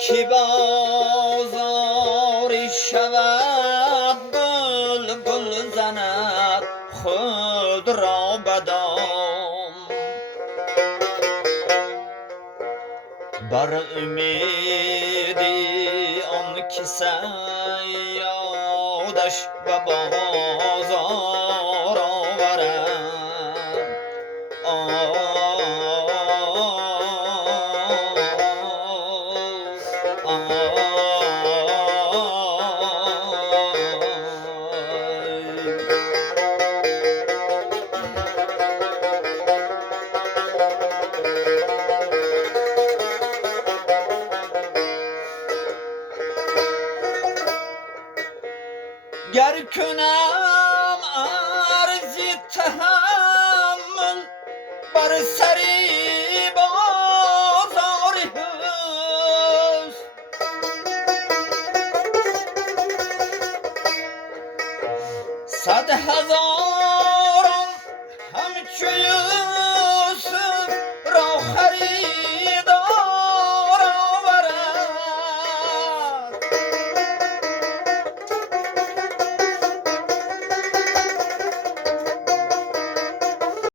که بازاری شود بلبل زند خود را بدام بر امیدی آن که صیادش به بازار آورد گر کنم عرضی تحمل بر سری بازاری هست صد هزاران همچو یوسف را خرید